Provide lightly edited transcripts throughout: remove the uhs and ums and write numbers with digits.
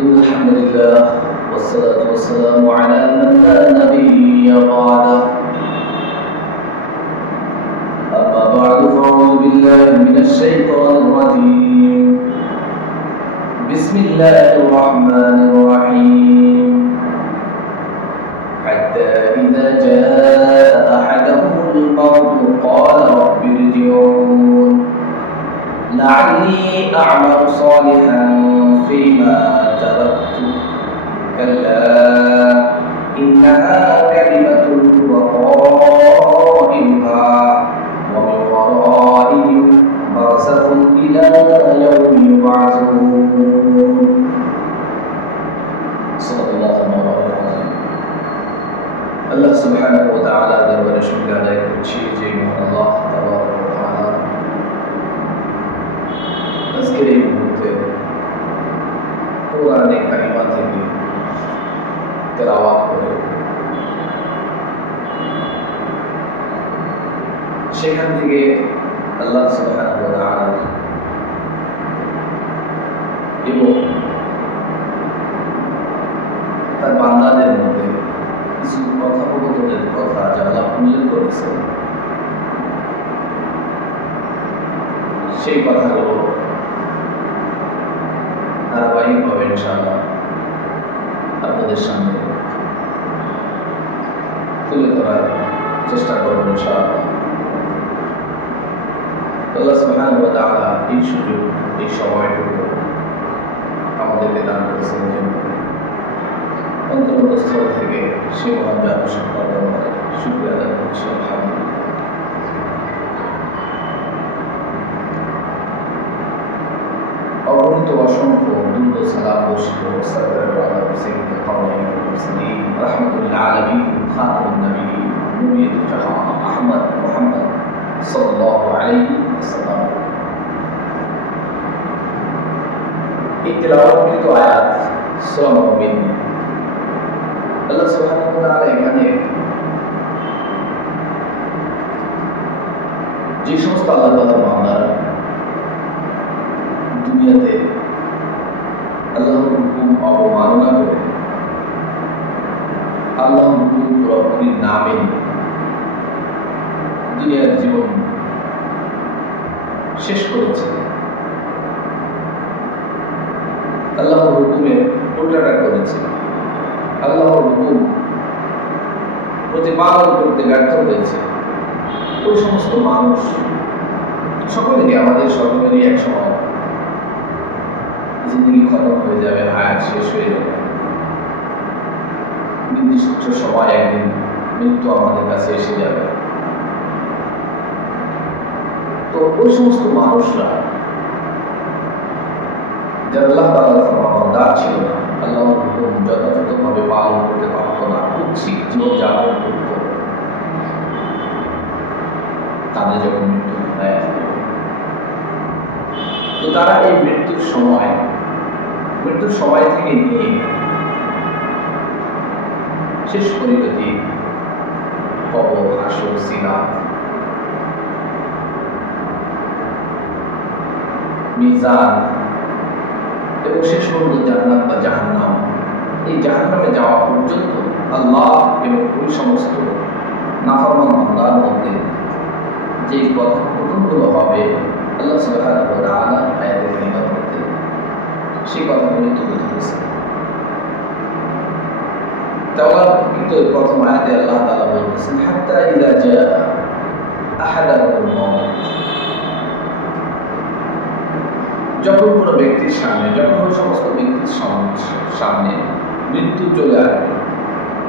إن الحمد لله والصلاة والسلام على من لا نبي بعده. أما بعد فأعوذ بالله من الشيطان الرجيم. بسم الله الرحمن الرحيم. حتى إذا جاء أحدهم الموت قال رب ارجعون لعلي أعمل صالحا فيما تركت كلا إنها كلمة وقائلها ومن ورائهم برزخ إلى يوم يبعثون. صدق الله العظيم. আল্লাহ সুবহানাহু ওয়া তাআলা দরবারে শুকরিয়া আদায় করছি যে মহান আল্লাহ তাবারক ওয়া তাআলা আজকের এই মুহূর্তে কোরআনে কারিমা থেকে তেলাওয়াত করে সেখান থেকে আল্লাহ সুবহানাহু ওয়া তাআলা এবং তার বান্দাদের মধ্যে কিছু কথোপকথনের কথা যা আল্লাহ উল্লেখ করেছেন সেই কথাগুলো ধারাবাহিকভাবে ইনশাআল্লাহ আপনাদের সামনে তুলে ধরার চেষ্টা করব ইনশাআল্লাহ। আল্লাহ সুবহানাহু ওয়া তাআলা এই সুযোগ এই সময়টুকু আমাদেরকে দান করেছেন জন্য অন্তরস্থল থেকে সে মহান জাতিসত্তার দরবারে শুকরিয়া আদায় করছি আলহামদুলিল্লাহ। অগণিত অসংখ্য দুরূদ ও সালাম বর্ষিত সরকারের আলা সাইয়্যিদিল কাওনাইন ওয়াল মুরসালিন রাহমাতুল লিল আলামিন খাতামুন নবিয়্যিন নবিয়্যুল জাহান আহমদ মুহাম্মদ সাল্লাল্লাহু আলাইহি ওয়াসাল্লাম। এই তেলাওয়াতকৃত আয়াত সূরা মুমিন আল্লাহ সুবহানাহু ওয়া তাআলা এখানে যে সমস্ত আল্লাহ তাআলার বান্দারা দুনিয়াতে আল্লাহর হুকুম অবমাননা করে আল্লাহর হুকুম পুরোপুরি না মেনে দুনিয়ার জীবন শেষ করেছে, আল্লাহর হুকুমের উল্টাটা করেছে, আল্লাহর হুকুম প্রতিপালন করতে ব্যর্থ হয়েছে, ওই সমস্ত মানুষ সকলেরই আমাদের সকলেরই এক সময় জিন্দগি খতম হয়ে যাবে, হায়াত শেষ হয়ে যাবে, নির্দিষ্ট সময় একদিন মৃত্যু আমাদের কাছে এসে যাবে। তো ওই সমস্ত মানুষরা যারা আল্লাহ তাআলার ফরমাবরদার ছিল না, আল্লাহর হুকুম যথাযথভাবে পালন করতে পারত না, কুৎসিত জীবনযাপন করত, তাদের যখন মৃত্যু ঘনায় আসবে তো তারা এই মৃত্যুর সময় থেকে নিয়ে শেষ পরিণতি কবর, হাসর, সিরাত, মিজান এবং শেষ পর্যন্ত জান্নাত বা জাহান্নাম, এই জাহান্নামে যাওয়া পর্যন্ত আল্লাহ এবং ওই সমস্ত নাফরমান বান্দার মধ্যে যে কথোপকথনগুলো হবে আল্লাহ সুবহানাহু ওয়া তাআলা আয়াতে কারিমার মধ্যে সেই কথাগুলি তুলে ধরেছেন। তাওরাত কিন্তু প্রথম আয়াতে আল্লাহ তাআলা বলতেছেন হাত্তা ইযা জাআ আহাদাহুল মাউত, যখন কোনো ব্যক্তির সামনে, যখন ওই সমস্ত ব্যক্তির সামনে মৃত্যু চলে আসবে,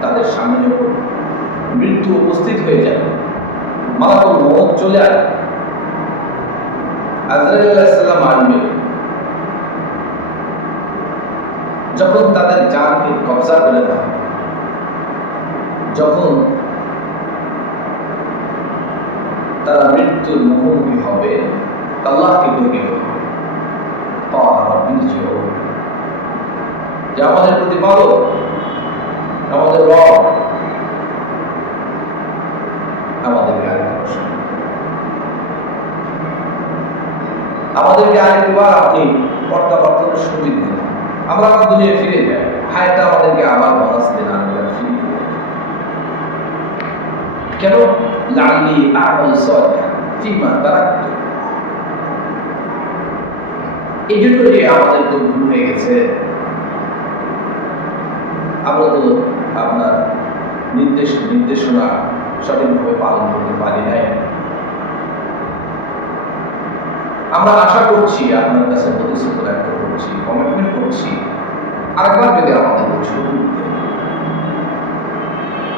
তাদের সামনে যখন মৃত্যু উপস্থিত হয়ে যাবে, মালাকুল মউত চলে আসবে, আজরাইল আলাইহিস সালাম আসবে, যখন তাদের জানকে কবজা করে নেওয়া হবে, যখন তারা মৃত্যুর মুখোমুখি হবে, আল্লাহকে ডেকে বলবে যে আমাদের প্রতিপালক, আমাদের রব আমাদেরকে আরেকবার আপনি প্রত্যাবর্তনের সুযোগ দিন, আমরা আবার দুনিয়ায় ফিরে যাই, হায়াতটা আমাদেরকে আবার বোনাস দেন, আমরা ফিরে যাই। কেন? লাআল্লি আ'মালু সালিহান ফীমা তারাকতু। এই জন্য যে আমাদের তো ভুল হয়ে গেছে, আমরা তো আপনার নির্দেশনা সঠিকভাবে পালন করতে পারি নাই। আমরা আশা করছি, আপনার কাছে প্রতিশ্রুতি ব্যক্ত করছি, কমিটমেন্ট করছি, আরেকবার যদি আমাদের সুযোগ দেয়,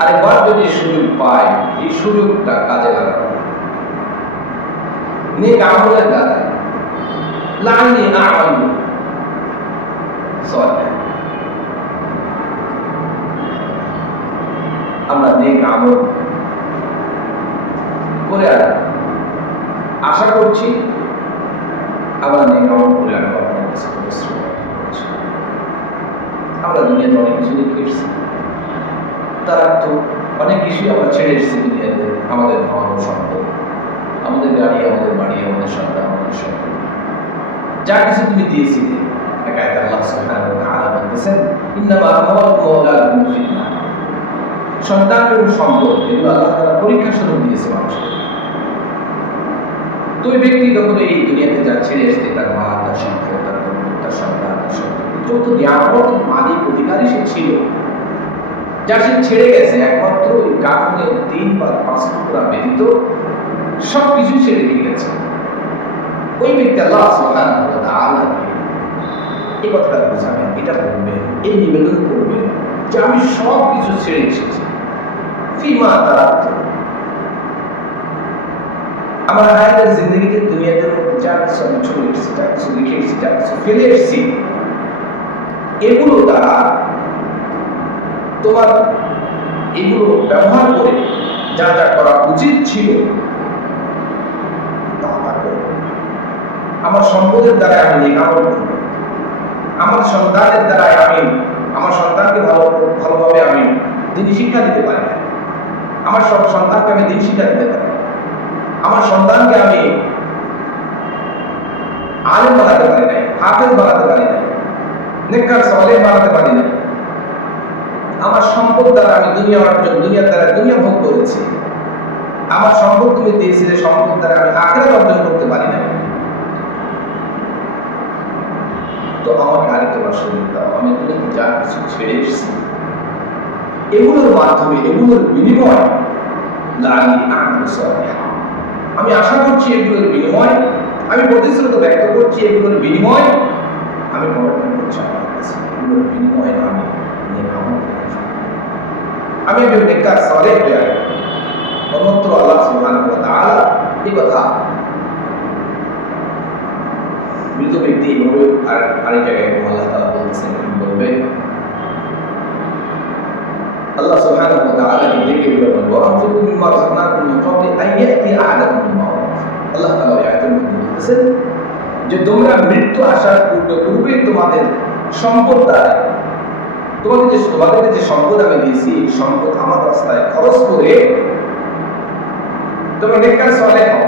আরেকবার যদি সুযোগ পাই, এই সুযোগটা কাজে লাগাবো নেক আমলের দ্বারা। লাআল্লি আ'মালু সালিহান, আমরা নেক আমল করে আশা করছি, আমরা নেক আমল করে আনবো আপনার কাছে পরিশ্রম করছি। আমরা দুনিয়াতে অনেক কিছু দেখে এসেছি, তারা তো অনেক কিছুই আমরা ছেড়ে এসেছি দুনিয়াতে। আমাদের খাওয়ানো সম্পদ, আমাদের গাড়ি, আমাদের বাড়ি, আমাদের সন্তান, আমাদের সম্পদ, যা কিছু তুমি দিয়েছিলে, একায়ত আল্লাহ সুবহানাহু ওয়া তাআলা বলতেছেন, ইন্নামা আমওয়ালুকুম ওয়া আওলাদুকুম ফিতনা। সন্তান এবং সম্পদ এগুলো আল্লাহ তাআলা পরীক্ষা স্বরূপ দিয়েছে মানুষকে। তো ওই ব্যক্তি যখন এই দুনিয়াতে যা ছেড়ে এসেছে, তার মা, তার সম্পদ, তার তার সন্তান, তার সম্পদ, যত নিয়ামত মালিক অধিকারী সে ছিল, যা সে ছেড়ে গেছে, একমাত্র ওই কাফনের 3 বা 5 টুকরা ব্যতীত সব কিছু সে রেখে গেছে। ওই ব্যক্তি আল্লাহ সুবহানাহু ওয়া তাআলা এই কথাটা বোঝাবেন, এটা বলবেন, এই নিবেদন করবেন যে আমি সব কিছু ছেড়ে এসেছি। ফীমা তারাকতু, আমার হায়াতের জিন্দগিতে দুনিয়াতে যা কিছু আমি ছড়ে এসেছি, যা কিছু লিখে এসেছি, যা কিছু ফেলে এসেছি, এগুলো দ্বারা তোমার এগুলো ব্যবহার করে যা যা করা উচিত ছিল তা করব। আমার সম্পদের দ্বারা আমি নেক আমল করব, আমার সন্তানের দ্বারা আমি আমার সন্তানকে ভালোভাবে আমি দিন শিক্ষা দিতে পারি না, আমার সব সন্তানকে আমি দিন শিক্ষা দিতে পারি না, আমার সন্তানকে আমি আলেম বানাতে পারি নাই, হাফেজ বানাতে পারি নাই, নেককার সালেহ বানাতে পারি নাই। আমার সম্পদ দ্বারা আমি দুনিয়ার দ্বারা দুনিয়া ভোগ করেছি। আমার সম্পদ তুমি দিয়েছিলে, সম্পদ দ্বারা আমি আখিরাত অর্জন করতে পারি না। তো আমাকে আরেকটা সুযোগ দাও, আমি তোমাকে যা কিছু ছেড়ে এসেছি, এগুলোর মাধ্যমে, এগুলোর বিনিময় লাআল্লি আ'মালু সালিহান, আমি আশা করছি এগুলোর বিনিময়, আমি প্রতিশ্রুতি ব্যক্ত করছি এগুলোর বিনিময়, আমি কমিটমেন্ট করছি আমার কাছে, এগুলোর বিনিময়ে আমি নেক আমল করব, আমি একজন নেককার সালেহ হয়ে আসবো। অন্যত্র আল্লাহ সুবহানাহু ওয়া তাআলা এই কথা মৃত ব্যক্তি এইভাবে আরেক জায়গায় আল্লাহ তাআলা বলছেন, বলবে আল্লাহ সুবহানাহু ওয়া তাআলা ডেকে বলবেন, ওয়া আনফিকু মিম্মা রাযাকনাকুম মিন ক্বাবলি আন ইয়াতি আহাদাকুমুল মাউত। আল্লাহ তাআলা এই আয়াতের মধ্যে বলতেছেন যে তোমরা মৃত্যু আসার পূর্বেই তোমাদের সম্পদ দ্বারা, তোমাদেরকে যে সম্পদ আমি দিয়েছি, এই সম্পদ আমার রাস্তায় খরচ করে তোমরা নেককার সালেহ হও।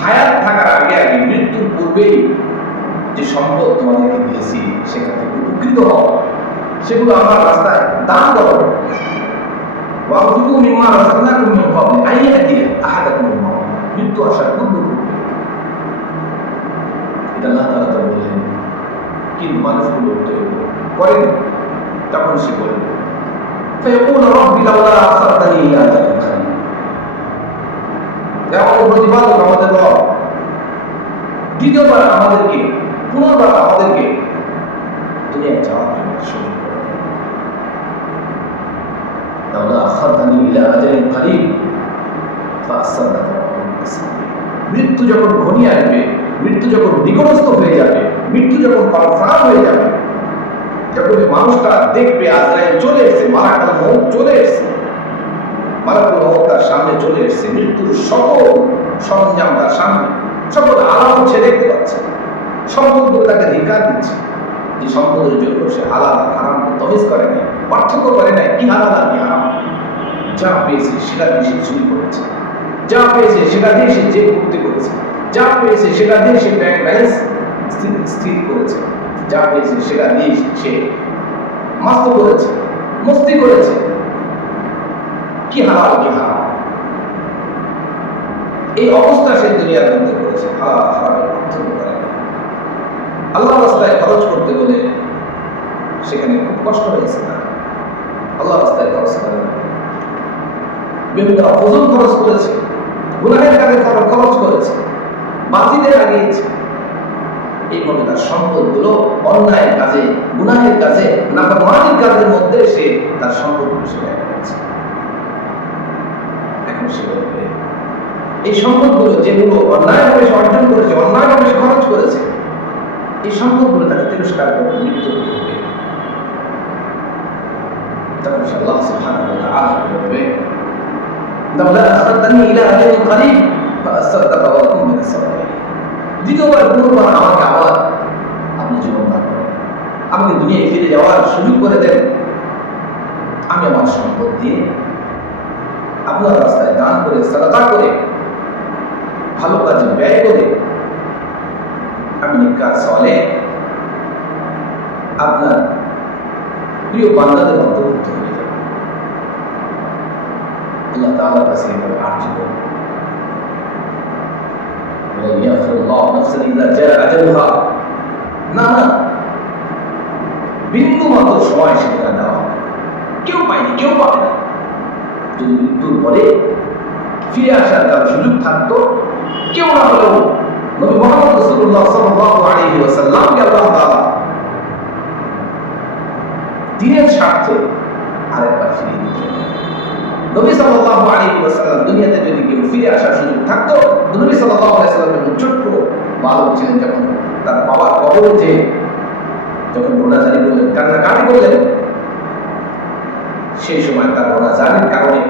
হায়াত থাকার আগে আগে, মৃত্যুর পূর্বেই যে সম্পদ তোমাদেরকে দিয়েছি সেখান থেকে উপকৃত হও, সেগুলো আমার রাস্তায় দান করো। ওয়া আনফিকু মিম্মা রাযাকনাকুম মিন ক্বাবলি আন ইয়াতিয়া আহাদাকুমুল মাউত, মৃত্যু আসার পূর্বে। এটা আল্লাহ তাআলা তো বললেন, কিন্তু মানুষগুলো তো করেন। তখন সে বলবে, ফায়াকুল রাব্বি লাউলা আখারতানি ইলা আজালিন কারীব, আমাদের প্রতিপালক, আমাদের রব দ্বিতীয়বার আমাদেরকে, পুনর্বার আমাদেরকে দুনিয়ায় যাওয়ার জন্য সুযোগ করে দেন। লাউলা আখারতানি ইলা আজালিন কারীব ফাআসাদদাকু ওয়া আকুন মিনাস সালিহিন। মৃত্যু যখন ঘনিয়ে আসবে, মৃত্যু যখন নিকটস্থ হয়ে যাবে, মৃত্যু যখন কনফার্ম হয়ে যাবে, যখন মানুষটা দেখবে আজরাইল চলে এসেছে, মালাকুল মউত চলে এসেছে, মালাকুল মউত তার সামনে চলে এসেছে, মৃত্যুর সকল সরঞ্জাম তার সামনে, সকল আলামত সে দেখতে পাচ্ছে, সম্পদগুলো তাকে ধিক্কার দিচ্ছে, যে সম্পদের জন্য সে হালাল আর হারামকে তমিজ করে নাই, পার্থক্য করে নাই, কি হালাল আর কি হারাম। যা পেয়েছে সেটা দিয়ে সে চুরি করেছে, যা পেয়েছে সেটা দিয়ে সে জেল ভর্তি করেছে, যা পেয়েছে সেটা দিয়ে সে ব্যাংক ব্যালেন্স স্থির করেছে, যা পেয়েছে সেটা দিয়ে সে মাস্ত করেছে, মস্তি করেছে। কি হালাল কি হারাম, এই অবস্থা সে দুনিয়ার মধ্যে করেছে। হালাল হারামের পার্থক্য করে না। আল্লাহ রাস্তায় খরচ করতে বলে সেখানে খুব কষ্ট হয়েছে না, আল্লাহ রাস্তায় খরচ করে না। বিভিন্ন ফজল খরচ করেছে, গুনাহের কাজে খরচ করেছে, বাতিলে লাগিয়েছে। এইভাবে তার সম্পদগুলো অন্যায় কাজে, গুনাহের কাজে, নাফরমানির কাজের মধ্যে সে তার সম্পদগুলো সে ব্যয় করেছে। এখন সে বলবে এই সম্পদগুলো যেগুলো অন্যায়ভাবে সে অর্জন করেছে, অন্যায়ভাবে সে খরচ করেছে, এই সম্পদগুলো তাকে তিরস্কার করবে, মৃত্যু করবে। তখন সে আল্লাহ সুবহানাহু ওয়া তাআলা বলবে লাউলা আখারতানি ইলা আজালিন করিব ফাআসসাদদাকা ওয়া আকুন মিনাস সালিহিন। দ্বিতীয়বার পুনর্বার আমাকে আবার আপনি জীবন দান করেন, আমাকে দুনিয়ায় ফিরে যাওয়ার সুযোগ করে দেন, আমি আমার সম্পদ দিয়ে আপনার রাস্তায় দান করে, সাদাকা করে, ভালো কাজে ব্যয় করে আমি নেককার সালেহ আপনার প্রিয় বান্দাদের অন্তর্ভুক্ত হয়ে যাব। আল্লাহ তাআলার কাছে এভাবে আরজি করব, না না, বিন্দু মাত্র সময় সেটা দেওয়া হবে, কেউ পায়নি, কেউ পাবে না। যদি মৃত্যুর পরে ফিরে আসার তার সুযোগ থাকতো, কেউ না হলেও নবী মুহাম্মদ রাসূলুল্লাহ সাল্লাল্লাহু আলাইহি ওয়াসাল্লামকে আল্লাহ তাআলা দ্বীনের স্বার্থে আরেকবার ফিরিয়ে দিতেন। নবী সাল্লাল্লাহু আলাইহি ওয়াসাল্লাম দুনিয়াতে যদি কেউ ফিরে আসার সুযোগ থাকতো, নবী সাল্লাল্লাহু আলাইহি ওয়াসাল্লাম যখন ছোট্ট বালক ছিলেন, যখন তার বাবার কবরে যে যখন রোনাজারি করলেন, কান্নাকাটি করলেন, সেই সময় তার রোনাজারির কারণে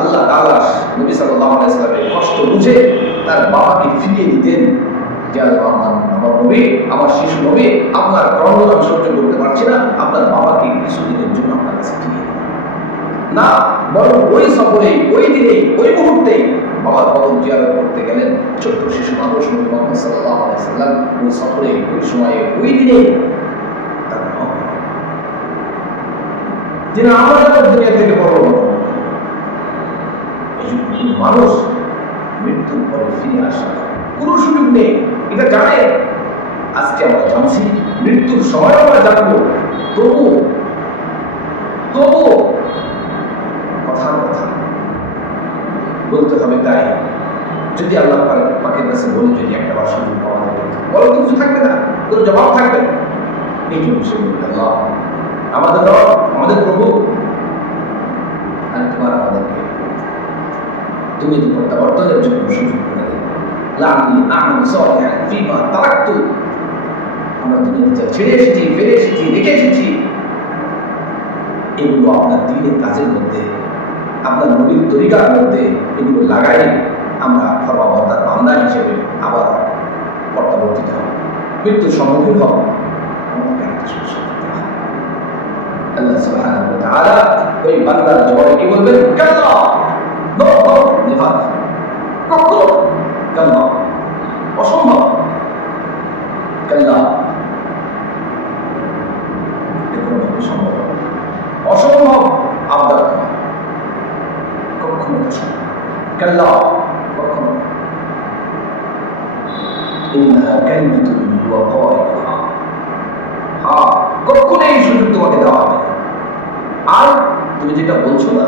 আল্লাহ তাআলা নবী সাল্লাল্লাহু আলাইহি ওয়াসাল্লামের কষ্ট বুঝে তার বাবাকে ফিরিয়ে দিতেন। যে আমার নবী, আমার শিশু নবী, আপনার ক্রন্দন আমি সহ্য করতে পারছি না, আপনার বাবাকে কিছুদিনের জন্য আপনার কাছে ফিরিয়ে দিন না। বরং ওই সফরে, ওই দিনে, ওই মুহূর্তে বাবার কবর জিয়ারত করতে গেলেন ছোট্ট শিশু মানুষ নবী মুহাম্মদ সাল্লাল্লাহু আলাইহি ওয়াসাল্লাম। ওই সফরে, ওই সময়ে, ওই দিনে তার যিনি আমাদের দুনিয়া থেকে বড় মানুষ মৃত্যুর পরে ফিরে আসা কোনো সুযোগ নেই, এটা জানে। আজকে আমরা জানছি, মৃত্যুর সময় আমরা জানবো, তবু কথার কথা বলতে হবে। তাই যদি আল্লাহ পাকের কাছে বলে যদি একটা বার সুযোগ পাওয়া যাবে, বলো তো কিছু থাকবে না, তোর জবাব থাকবে না। এই জন্য সে বলবে আল্লাহ আমাদের রব, আমাদের প্রভু, আর তোমার আমাদেরকে তুমি তো প্রত্যাবর্তনের জন্য সুযোগ করে দেবে। লাআল্লি আ'মালু সালিহান ফীমা তারাকতু, আমরা দুনিয়াতে ছেড়ে এসেছি, ফিরে এসেছি, রেখে এসেছি, এগুলো আপনার দ্বীনের কাজের মধ্যে, আপনার নবীর তরিকার মধ্যে এগুলো লাগাই আমরা ফরমাবর্তার বান্দা হিসেবে আবার প্রত্যাবর্তিত হব, মৃত্যুর সম্মুখীন হব। আমাকে একটা সুযোগ দিতে হবে। আল্লাহ সুবহানাহু ওয়া তাআলা ওই বান্দার জবাবে কি বলবেন? কাল্লা, নো, নেভার, কখনো, কাল্লা, অসম্ভব, কাল্লা, কোনোভাবে সম্ভব হবে, অসম্ভব আবদার, কখনো এটা সম্ভব, কাল্লা, কখনো। ইন্নাহা কালিমাতুন হুয়া কাইলুহা, হ্যাঁ, কখনো এই সুযোগ তোমাকে দেওয়া হবে। আর তুমি যেটা বলছো না,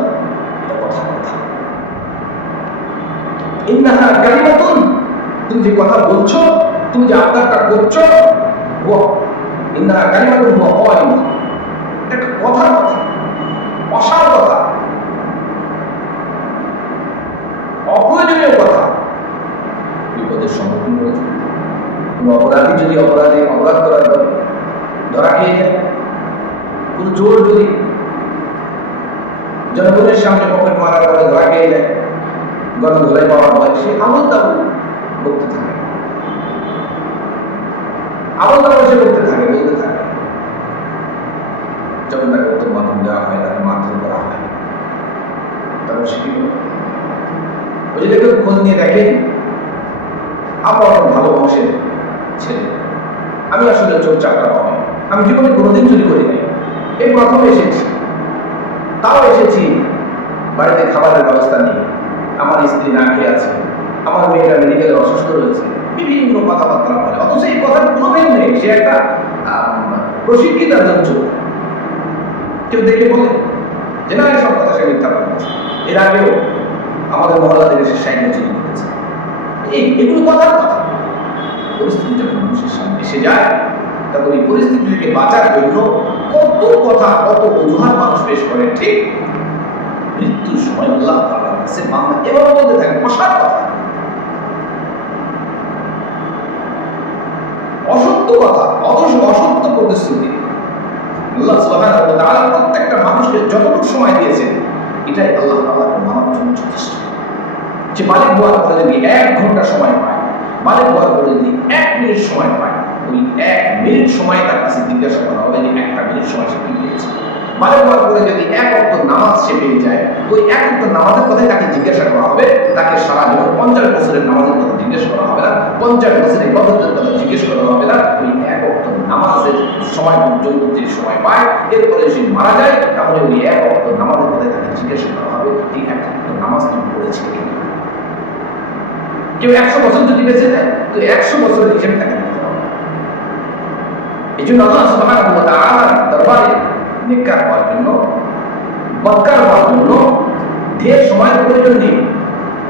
এটা কথা। ইন্নাহা কালিমাতুন, তুমি যে কথা বলছো, তুমি যে আবদারটা করছো, ইন্নাহা কালিমাতুন হুয়া কাইলুহা, এটা কথা, অসার কথা, অপ্রয়োজনীয় কথা। বিপদের সম্মুখীন হয়েছে কোনো অপরাধী, যদি অপরাধ করার পরে ধরা খেয়ে যায়, কোন চোর যদি জনগণের সামনে পকেট মারার পরে ধরা খেয়ে যায়, গণধোলাই পাওয়ার পরে সে আমল তাবু বলতে থাকে, সে বলতে থাকে, যখন তাকে উত্তম মাধ্যম দেওয়া হয়, তাকে মারধর করা হয়, তখন সে কি বলে? ওই যে খোঁজ নিয়ে দেখেন, আপনার ভালো বংশের ছেলে, আমি আসলে চোর চাকরা নয়, আমি জীবনে কোনোদিন চুরি করি নাই, এই প্রথম এসেছি। তাও এসেছি বাড়িতে খাবারের ব্যবস্থা নেই, আমার স্ত্রী না খেয়ে আছে, আমার মেয়েটা মেডিকেলে অসুস্থ রয়েছে, বিভিন্ন কথাবার্তা বলে, অথচ এই কথার কোনো মিল নেই। সে একটা প্রশিক্ষিত একজন চোর। কেউ দেখে বলে যে না, সব কথা সে মিথ্যা বলেছে। এর আগেও আমাদের মহল্লা থেকে সে সাইকেল চুরি করেছে। এগুলো কথার কথা। পরিস্থিতি যখন মানুষের সামনে এসে যায়, তখন এই পরিস্থিতি থেকে বাঁচার জন্য কত কথা, কত অজুহাত মানুষ পেশ করে। ঠিক মৃত্যুর সময় আল্লাহ তাআলার কাছে বান্দা এভাবে বলতে থাকে অসার কথা, অসত্য কথা, অসত্য প্রতিশ্রুতি। আল্লাহ সুবহানাহু ওয়া তাআলা প্রত্যেকটা মানুষকে যতটুকু সময় দিয়েছেন, এটাই আল্লাহ তাআলাকে মানার জন্য যথেষ্ট। যে বালিক হওয়ার পরে যদি 1 ঘন্টা সময় পায়, বালিক হওয়ার পরে যদি 1 মিনিট সময় পায়, ওই 1 মিনিট সময় তার কাছে জিজ্ঞাসা করা হবে যে 1টা মিনিট সময় সে কি পেয়েছে। বালিক হওয়ার পরে যদি 1 ওয়াক্ত নামাজ সে পেয়ে যায়, ওই 1 ওয়াক্ত নামাজের কথাই তাকে জিজ্ঞাসা করা হবে। তাকে সারা জীবন 50 বছরের নামাজের কথা জিজ্ঞেস করা হবে না, 50 বছরের ইবাদতের কথা জিজ্ঞেস করা হবে না। ওই 1 ওয়াক্ত নামাজের সময় পর্যন্ত যে সময় পায়, এরপরে সে মারা যায়, তাহলে ওই 1 ওয়াক্ত নামাজের কথাই তাকে জিজ্ঞাসা করা হবে এই 1 ওয়াক্ত নামাজ তুমি পড়েছিলে কিনা। কেউ 100 বছর যদি বেঁচে যায়, তো 100 বছরের হিসেব তাকে দিতে হবে। এই জন্য আল্লাহ সুবহানাহু ওয়া তাআলার দরবারে নেককার হওয়ার জন্য, বদকার হওয়ার জন্য ঢের সময়ের প্রয়োজন নেই।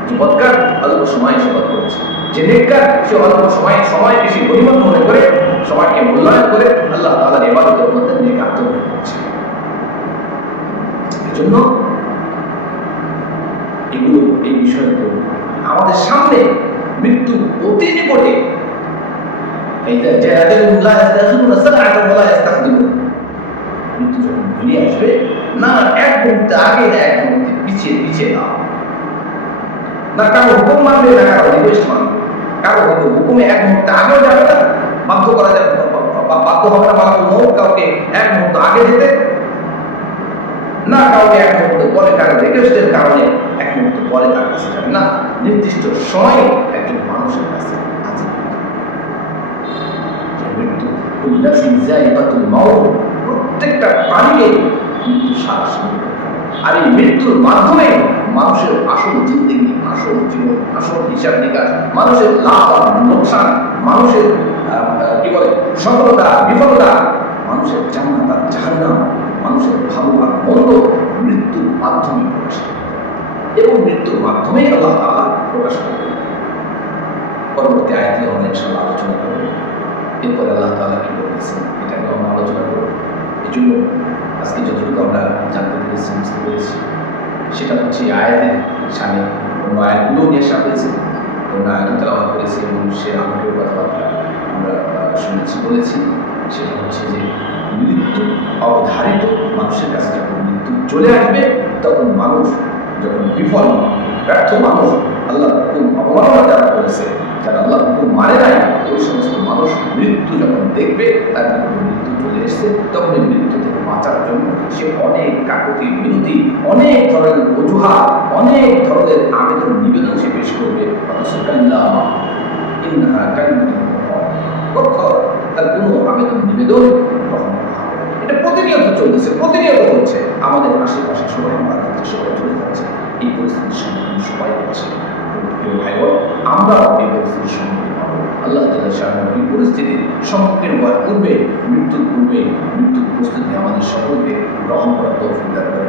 যে বদকার অল্প সময় সে বদ করছে, যে নেককার সে অল্প সময় বেশি গরিমত মনে করে, সময়কে মূল্যায়ন করে আল্লাহ তাআলার ইবাদতের মধ্যে নেক আত্মনিয়োগ করছে। এই জন্য এগুলো, এই বিষয়গুলো আমাদের সামনে মৃত্যু অতি নিকটে। মৃত্যু যখন ঘনিয়ে আসবে, না 1 মুহূর্তে আগে, না 1 মুহূর্তে পিছিয়ে দাও, না কারো হুকুম মানবে, না কারো রিকোয়েস্ট মানবে। কারো হুকুমে 1 মুহূর্তে আগেও যাবে না, বাধ্য করা যাবে, বাধ্য হবে না মালাকুল মউত কাউকে 1 মুহূর্ত আগে যেতে, না কাউকে 1 মুহূর্ত পরে, কারো রিকোয়েস্টের কারণে 1 মুহূর্ত পরে তার কাছে যাবে না। নির্দিষ্ট সময়ে একজন মানুষের কাছে আছে। মৃত্যু প্রত্যেকটা প্রাণীকে মৃত্যু সারা সময়। আর এই মৃত্যুর মাধ্যমে মানুষের আসল জিন্দেগি, আসল জীবন, আসল হিসাব নিকাশ, মানুষের লাভ আর লোকসান, মানুষের কি বলে সফলতা বিফলতা, মানুষের জান্নাত আর জাহান্নাম, মানুষের ভালো আর মন্দ মৃত্যুর মাধ্যমে প্রকাশ করে এবং মৃত্যুর মাধ্যমেই আল্লাহ তাআলা প্রকাশ করে। পরবর্তী আয়াতে আমরা ইনশাআল্লাহ আলোচনা করব। এরপরে আল্লাহ তাআলা কি বলতেছেন এটাকে আমরা আলোচনা করব। এই জন্য আজকে যতটুকু আমরা জানতে পেরেছি, বুঝতে পেরেছি, সেটা হচ্ছে আয়াতের সামনে অন্য আয়াতগুলো নিয়ে আসা হয়েছে, অন্য আয়াত তেলাওয়াত করেছি এবং সে আলোকের কথাবার্তা আমরা শুনেছি, বলেছি। সেটা হচ্ছে যে মৃত্যু অবধারিত, মানুষের কাছে যখন মৃত্যু চলে আসবে, তখন মানুষ যখন বিফল, ব্যর্থ মানুষ, আল্লাহর হুকুম অবমাননা যারা করেছে, যারা আল্লাহর হুকুম মানে নাই, ওই সমস্ত মানুষ মৃত্যু যখন দেখবে, তার মৃত্যু চলে এসছে, তখন এই মৃত্যু থেকে বাঁচার জন্য সে অনেক কাকুতি মিনতি, অনেক ধরনের অজুহাত, অনেক ধরনের আবেদন নিবেদন সে পেশ করবে। তার কোনো আবেদন নিবেদন গ্রহণ করা হবে না। এটা প্রতিনিয়ত চলতেছে, প্রতিনিয়ত হচ্ছে, আমাদের আশেপাশে সবাই মারা যাচ্ছে, সবাই চলে যাচ্ছে, এই পরিস্থিতির সম্মুখীন সবাই হচ্ছে। প্রিয় ভাই বোন, আমরাও এই পরিস্থিতির সম্মুখীন হব। আল্লাহ তাআলা এই পরিস্থিতির সম্মুখীন হওয়ার পূর্বে, মৃত্যুর প্রস্তুতি আমাদের সকলকে গ্রহণ করার তৌফিক দান করুন।